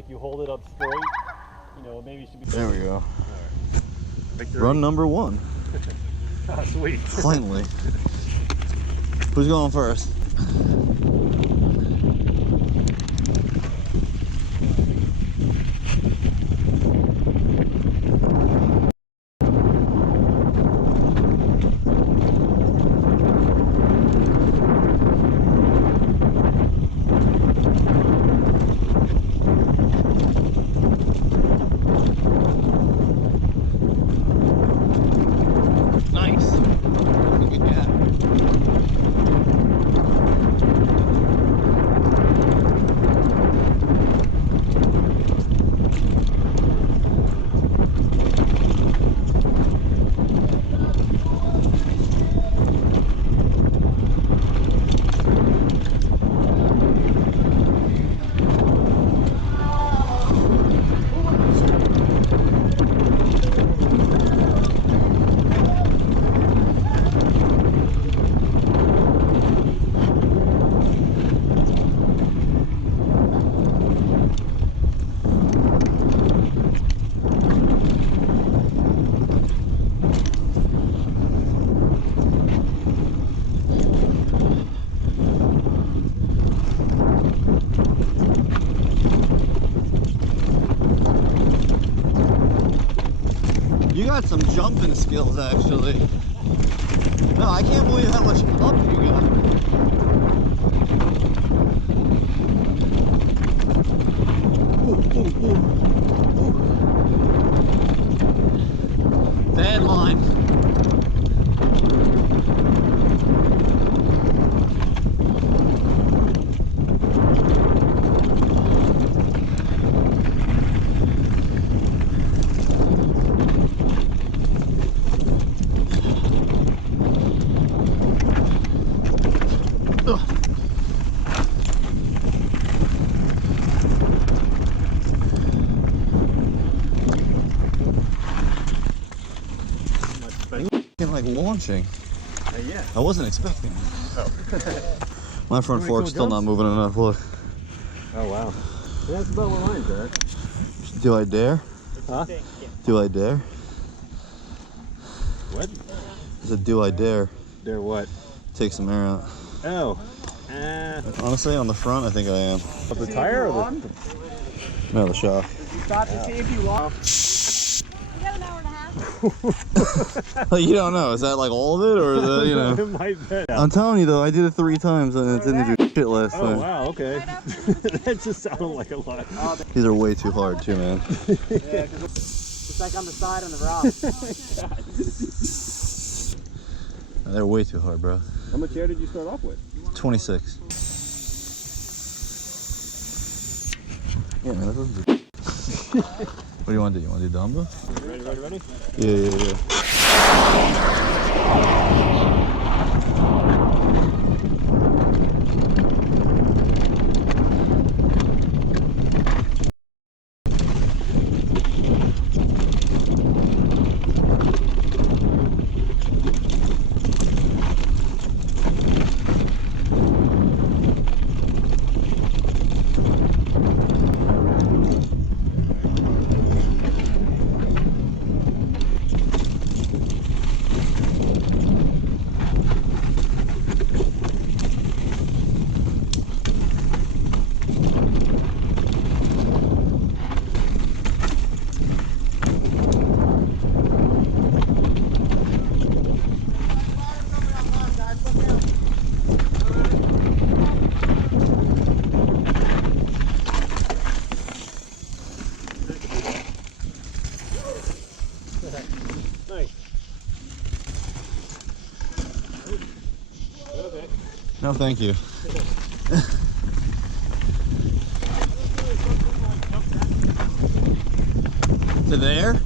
If you hold it up straight, you know, maybe you should be. There we go. Right. Run number 1. Oh, sweet. Finally. Who's going first? Nice. Good gap. You got some jumping skills, actually. No, I can't believe how much up you got. Ooh, ooh, ooh, ooh. Bad line. Like launching. Yeah. I wasn't expecting it. Oh. My front fork's still not moving enough. Look. Oh, wow. Yeah, that's about where mine's at. Do I dare? Huh? Do I dare? What? I said, do I dare? Dare what? Take some air out. Oh. Honestly, on the front, I think I am. Of the tire or the... No, the shock. Stop to see if you want. We got an hour and a half. You don't know. Is that like all of it, or is that, you know? It might be. I'm telling you though, I did it 3 times and it didn't do shit last Oh, time. wow, okay. That just sounded like a lot. These are way too hard too, man. Yeah, it's like on the side on the rock. They're way too hard, bro. How much air did you start off with? 26. Yeah, man, that doesn't do. What do you want to do? You want to do Dumbo? Ready? Yeah. Nice. Okay. No, thank you. To there?